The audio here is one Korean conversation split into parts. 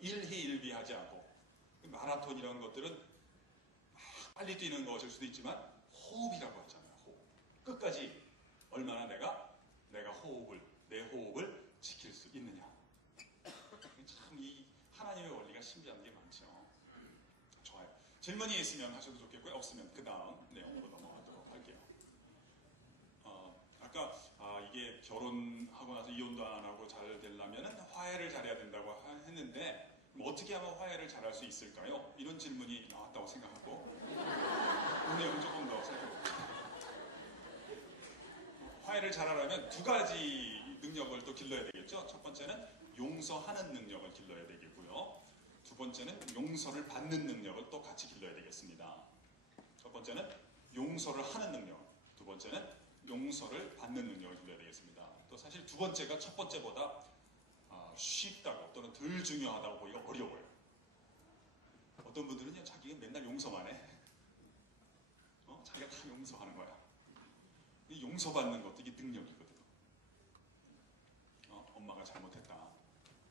일희일비하지 않고, 마라톤 이런 것들은 빨리 뛰는 것일 수도 있지만 호흡이라고 하잖아요. 호흡. 끝까지 얼마나 내가 호흡을, 내 호흡을 지킬 수 있느냐. 참 이 하나님의 원리가 신비한 게 많죠. 좋아요. 질문이 있으면 하셔도 좋겠고요. 없으면 그 다음 내용으로 넘어가도록 할게요. 아까 이게 결혼하고 나서 이혼도 안 하고 잘 되려면 화해를 잘해야 된다고 했는데, 어떻게 하면 화해를 잘할 수 있을까요? 이런 질문이 나왔다고 생각하고 그 내용을 조금 더 살펴볼게요. 화해를 잘하려면 두 가지 능력을 또 길러야 되겠죠. 첫 번째는 용서하는 능력을 길러야 되겠고요. 두 번째는 용서를 받는 능력을 또 같이 길러야 되겠습니다. 첫 번째는 용서를 하는 능력, 두 번째는 용서를 받는 능력을 길러야 되겠습니다. 또 사실 두 번째가 첫 번째보다 쉽다고 또는 덜 중요하다고 보기가 어려워요. 어떤 분들은요, 자기가 맨날 용서만 해. 자기가 다 용서하는 거야. 이 용서받는 것도 이게 능력이거든요. 엄마가 잘못했다.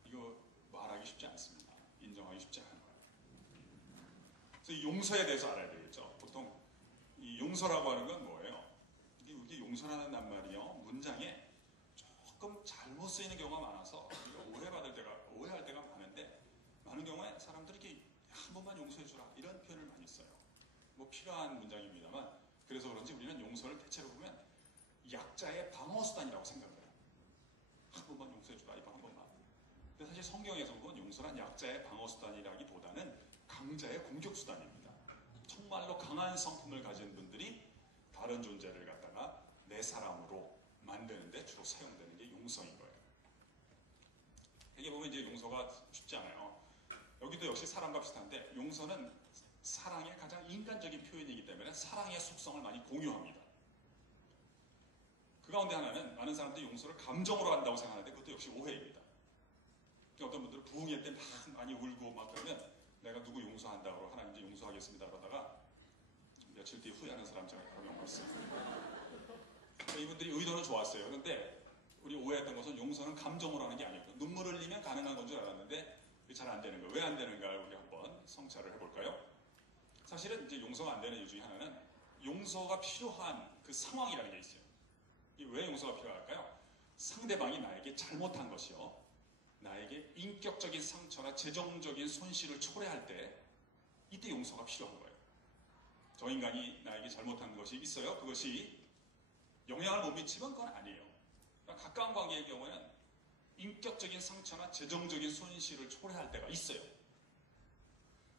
이거 말하기 쉽지 않습니다. 인정하기 쉽지 않은 거예요. 그래서 이 용서에 대해서 알아야 되겠죠. 보통 이 용서라고 하는 건 뭐예요? 이게 용서라는 낱말이요, 문장에 조금 잘못 쓰이는 경우가 많아서 오해할 때가 많은데, 많은 경우에 사람들이 이렇게 한 번만 용서해주라 이런 표현을 많이 써요. 뭐 필요한 문장입니다만, 그래서 그런지 우리는 용서를 대체로 보면 약자의 방어수단이라고 생각해요. 한 번만 용서해주라, 이거 한 번만. 근데 사실 성경에서 보면 용서란 약자의 방어수단이라기보다는 강자의 공격수단입니다. 정말로 강한 성품을 가진 분들이 다른 존재를 갖다가 내 사람으로 만드는데 주로 사용되는 게 용서인 거예요. 이게 보면 이제 용서가 쉽지 않아요. 여기도 역시 사랑과 비슷한데, 용서는 사랑의 가장 인간적인 표현이기 때문에 사랑의 속성을 많이 공유합니다. 그 가운데 하나는 많은 사람들이 용서를 감정으로 한다고 생각하는데, 그것도 역시 오해입니다. 어떤 분들은 부흥회 때 막 많이 울고 막 그러면 내가 누구 용서한다고 하나님 이제 용서하겠습니다 그러다가 며칠 뒤에 후회하는 사람 제가 여러 명 봤어요. 이분들이 의도는 좋았어요. 그런데 우리 오해했던 것은 용서는 감정으로 하는 게 아니었고, 눈물을 흘리면 가능한 건 줄 알았는데 잘 안 되는 거예요. 왜 안 되는가를 우리 한번 성찰을 해볼까요? 사실은 이제 용서가 안 되는 이유 중에 하나는 용서가 필요한 그 상황이라는 게 있어요. 왜 용서가 필요할까요? 상대방이 나에게 잘못한 것이요, 나에게 인격적인 상처나 재정적인 손실을 초래할 때, 이때 용서가 필요한 거예요. 저 인간이 나에게 잘못한 것이 있어요. 그것이 영향을 못 미치면 그건 아니에요. 그러니까 가까운 관계의 경우에는 인격적인 상처나 재정적인 손실을 초래할 때가 있어요.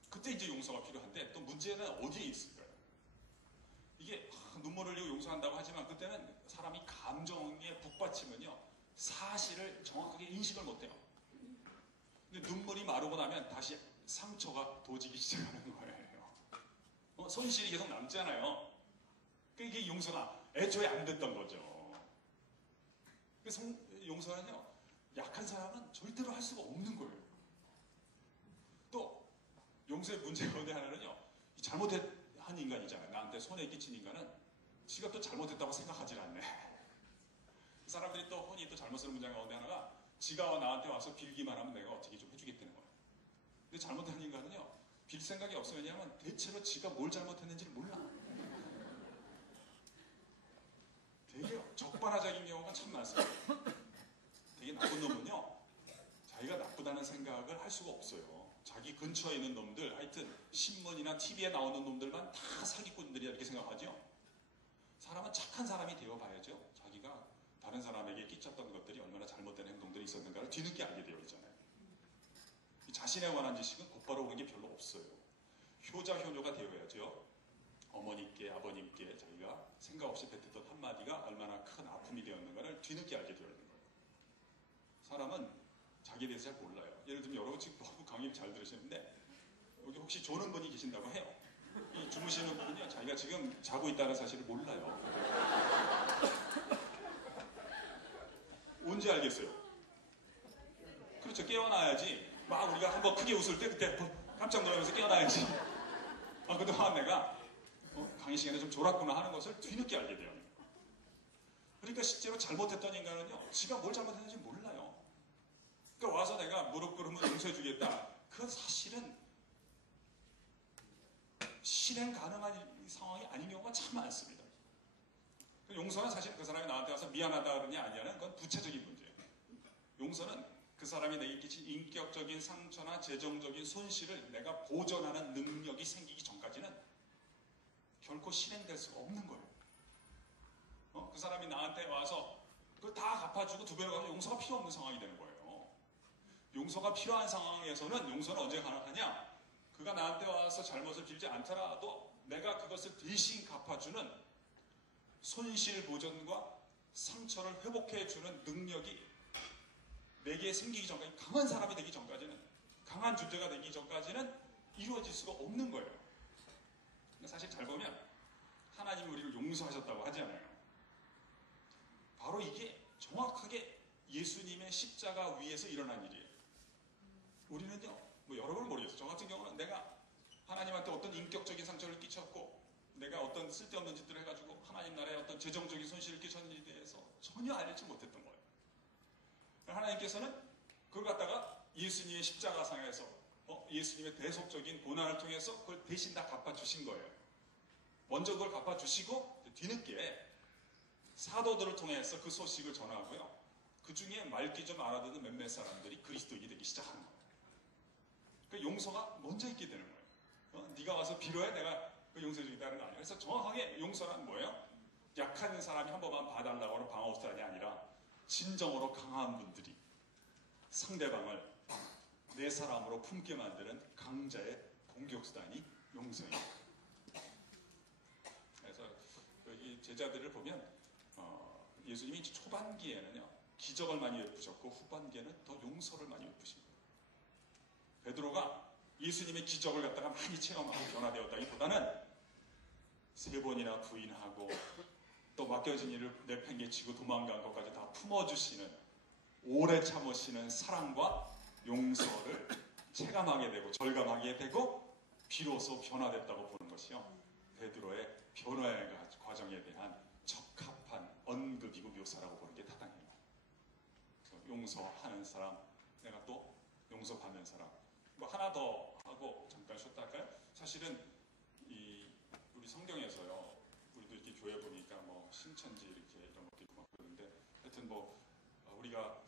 그때 이제 용서가 필요한데, 또 문제는 어디에 있을까요? 이게 눈물을 흘리고 용서한다고 하지만 그때는 사람이 감정에 북받치면요, 사실을 정확하게 인식을 못해요. 근데 눈물이 마르고 나면 다시 상처가 도지기 시작하는 거예요. 손실이 계속 남잖아요. 그러니까 이게 용서가 애초에 안 됐던 거죠. 그래서 용서는요, 약한 사람은 절대로 할 수가 없는 거예요. 또 용서의 문제 가운데 하나는요, 잘못한 인간이잖아요. 나한테 손해 끼친 인간은 지가 또 잘못했다고 생각하지 않네. 사람들이 또 흔히 또 잘못 쓰는 문장 가운데 하나가, 지가 나한테 와서 빌기만 하면 내가 어떻게 좀 해주겠다는 거예요. 근데 잘못한 인간은요, 빌 생각이 없어요. 왜냐하면 대체로 지가 뭘 잘못했는지를 몰라. 되게 적반하장인 경우가 참 많습니다. 되게 나쁜 놈은요, 자기가 나쁘다는 생각을 할 수가 없어요. 자기 근처에 있는 놈들, 하여튼 신문이나 TV에 나오는 놈들만 다 사기꾼들이야 이렇게 생각하죠. 사람은 착한 사람이 되어봐야죠. 자기가 다른 사람에게 끼쳤던 것들이 얼마나 잘못된 행동들이 있었는가를 뒤늦게 알게 되어 있잖아요. 자신에 관한 지식은 곧바로 오는 게 별로 없어요. 효자 효녀가 되어야죠. 어머니께, 아버님께 자기가 생각 없이 뱉었던 한마디가 얼마나 큰 아픔이 되었는가를 뒤늦게 알게 되어 있는 거예요. 사람은 자기에 대해서 잘 몰라요. 예를 들면 여러분 지금 너무 강의를 잘 들으시는데, 여기 혹시 조는 분이 계신다고 해요. 이 주무시는 분은요, 자기가 지금 자고 있다는 사실을 몰라요. 언제 알겠어요? 그렇죠. 깨어나야지. 막 우리가 한번 크게 웃을 때 그때 깜짝 놀라면서 깨어나야지. 그동안 내가 강의 시간에 좀 졸았구나 하는 것을 뒤늦게 알게 돼요. 그러니까 실제로 잘못했던 인간은요, 지가 뭘 잘못했는지 몰라요. 그러니까 와서 내가 무릎 꿇으면 용서해주겠다. 그건 사실은 실행 가능한 상황이 아닌 경우가 참 많습니다. 용서는 사실 그 사람이 나한테 와서 미안하다 그러냐 아니냐는 그건 부차적인 문제예요. 용서는 그 사람이 내게 끼친 인격적인 상처나 재정적인 손실을 내가 보전하는 능력이 생기기 전까지는 결코 실행될 수가 없는 거예요. 그 사람이 나한테 와서 그걸 다 갚아주고 두 배로 가서 용서가 필요 없는 상황이 되는 거예요. 용서가 필요한 상황에서는 용서는 언제 가능하냐? 그가 나한테 와서 잘못을 빌지 않더라도 내가 그것을 대신 갚아주는 손실 보전과 상처를 회복해주는 능력이 내게 생기기 전까지, 강한 사람이 되기 전까지는, 강한 존재가 되기 전까지는 이루어질 수가 없는 거예요. 사실 잘 보면 하나님이 우리를 용서하셨다고 하지 않아요. 바로 이게 정확하게 예수님의 십자가 위에서 일어난 일이에요. 우리는요, 뭐 여러분은 모르겠어요. 저 같은 경우는 내가 하나님한테 어떤 인격적인 상처를 끼쳤고 내가 어떤 쓸데없는 짓들을 해가지고 하나님 나라에 어떤 재정적인 손실을 끼쳤는지에 대해서 전혀 알지 못했던 거예요. 하나님께서는 그걸 갖다가 예수님의 십자가상에서 예수님의 대속적인 고난을 통해서 그걸 대신 다 갚아주신 거예요. 먼저 그걸 갚아주시고 뒤늦게 사도들을 통해서 그 소식을 전하고요. 그 중에 말귀 좀 알아듣는 몇몇 사람들이 그리스도인이 되기 시작하는 거예요. 그 용서가 먼저 있게 되는 거예요. 네가 와서 빌어야 내가 그 용서해주겠다는 거 아니에요. 그래서 정확하게 용서란 뭐예요? 약한 사람이 한 번만 봐달라고 하는 방어수단이 아니라 진정으로 강한 분들이 상대방을 내 사람으로 품게 만드는 강자의 공격수단이 용서예요. 그래서 여기 제자들을 보면 예수님이 초반기에는요 기적을 많이 베푸셨고 후반기에는 더 용서를 많이 베푸십니다. 베드로가 예수님의 기적을 갖다가 많이 체험하고 변화되었다기보다는 3번이나 부인하고 또 맡겨진 일을 내팽개치고 도망간 것까지 다 품어주시는, 오래 참으시는 사랑과 용서를 체감하게 되고 절감하게 되고 비로소 변화됐다고 보는 것이요, 베드로의 변화의 과정에 대한 적합한 언급이고 묘사라고 보는 게 타당해요. 용서하는 사람, 내가 또 용서받는 사람. 뭐 하나 더 하고 잠깐 쉬었다 할까요? 사실은 우리 성경에서요, 우리도 이렇게 교회 보니까 뭐 신천지 이렇게 이런 것도 있고 막 그러는데, 하여튼 뭐 우리가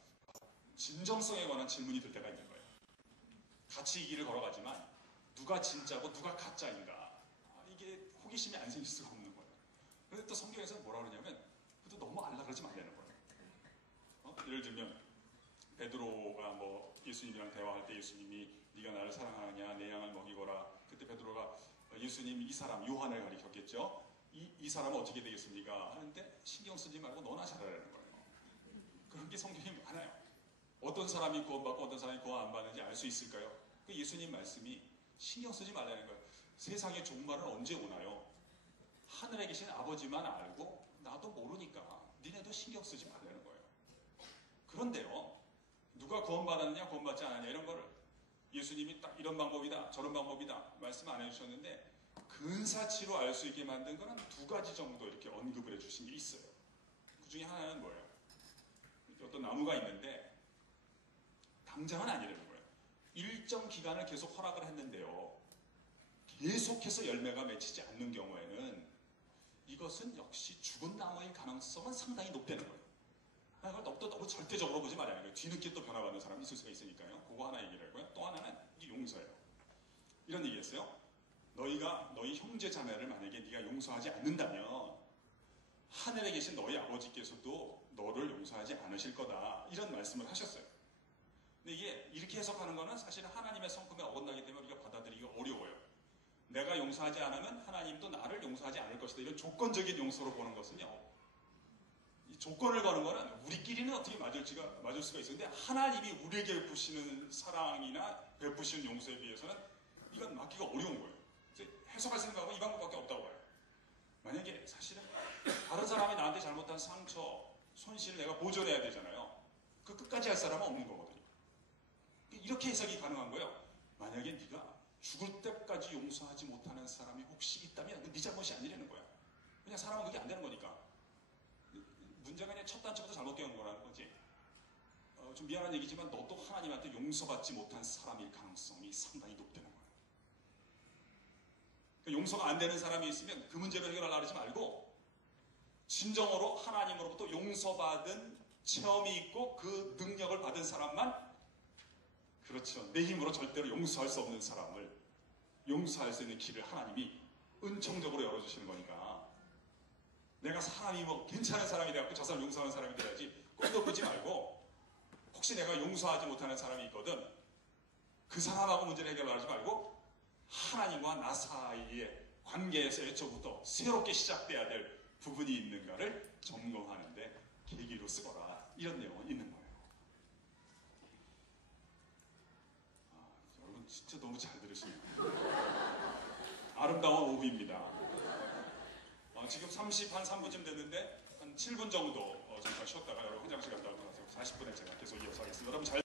진정성에 관한 질문이 들 때가 있는 거예요. 같이 이 길을 걸어가지만 누가 진짜고 누가 가짜인가, 이게 호기심이 안 생길 수가 없는 거예요. 그런데 또 성경에서는 뭐라 그러냐면 그것도 너무 알라 그러지 말라는 거예요. 예를 들면 베드로가 뭐 예수님이랑 대화할 때 예수님이 네가 나를 사랑하느냐, 내 양을 먹이거라. 그때 베드로가 예수님 이 사람 요한을 가리켰겠죠. 이 사람은 어떻게 되겠습니까? 하는데 신경 쓰지 말고 너나 잘하라는 거예요. 그런 게 성경에 많아요. 어떤 사람이 구원받고 어떤 사람이 구원 안 받는지 알 수 있을까요? 그 예수님 말씀이 신경 쓰지 말라는 거예요. 세상의 종말은 언제 오나요? 하늘에 계신 아버지만 알고 나도 모르니까 니네도 신경 쓰지 말라는 거예요. 그런데요, 누가 구원받았느냐 구원받지 않았느냐 이런 거를 예수님이 딱 이런 방법이다 저런 방법이다 말씀 안 해주셨는데, 근사치로 알 수 있게 만든 거는 2가지 정도 이렇게 언급을 해주신 게 있어요. 그 중에 하나는 뭐예요? 어떤 나무가 있는데 당장은 아니라는 거예요. 일정 기간을 계속 허락을 했는데요, 계속해서 열매가 맺히지 않는 경우에는 이것은 역시 죽은 나무일 가능성은 상당히 높다는 거예요. 그걸 너무 절대적으로 보지 말라는 거예요. 뒤늦게 또 변화받는 사람이 있을 수가 있으니까요. 그거 하나 얘기를 하고요. 또 하나는 이게 용서예요. 이런 얘기했어요. 너희가 너희 형제 자매를 만약에 네가 용서하지 않는다면 하늘에 계신 너희 아버지께서도 너를 용서하지 않으실 거다, 이런 말씀을 하셨어요. 근데 이게 이렇게 해석하는 거는 사실은 하나님의 성품에 어긋나기 때문에 우리가 받아들이기가 어려워요. 내가 용서하지 않으면 하나님도 나를 용서하지 않을 것이다, 이런 조건적인 용서로 보는 것은요, 이 조건을 거는 거는 우리끼리는 어떻게 맞을 수가 있었는데 하나님이 우리에게 베푸시는 사랑이나 베푸시는 용서에 비해서는 이건 맞기가 어려운 거예요. 그래서 해석할 생각하면 이 방법밖에 없다고 봐요. 만약에 사실은 다른 사람이 나한테 잘못한 상처, 손실을 내가 보존해야 되잖아요. 그 끝까지 할 사람은 없는 거거든요. 이렇게 해석이 가능한 거예요. 만약에 네가 죽을 때까지 용서하지 못하는 사람이 혹시 있다면 네 잘못이 아니라는 거야. 그냥 사람은 그게 안 되는 거니까. 문제가 그냥 첫 단추부터 잘못 깨운 거라는 거지. 좀 미안한 얘기지만 너도 하나님한테 용서받지 못한 사람일 가능성이 용서가 안 되는 사람이 있으면 그 문제로 해결하려고 하지 말고 진정으로 하나님으로부터 용서받은 체험이 있고 그 능력을 받은 사람만, 그렇죠, 내 힘으로 절대로 용서할 수 없는 사람을 용서할 수 있는 길을 하나님이 은총적으로 열어주시는 거니까, 내가 사람이 뭐 괜찮은 사람이 돼갖고 저 사람 용서하는 사람이 돼야지 꿈도 꾸지 말고, 혹시 내가 용서하지 못하는 사람이 있거든 그 사람하고 문제를 해결하지 말고 하나님과 나 사이의 관계에서 애초부터 새롭게 시작돼야 될 부분이 있는가를 점검하는데 계기로 쓰거라, 이런 내용은 있는 거예요. 여러분 진짜 너무 잘 들으시네요. 아름다운 오후입니다. 지금 3분쯤 됐는데 한 7분 정도 잠깐 쉬었다가 여러분 화장실 갔다 오고 나서 40분에 제가 계속 이어서 하겠습니다. 여러분 잘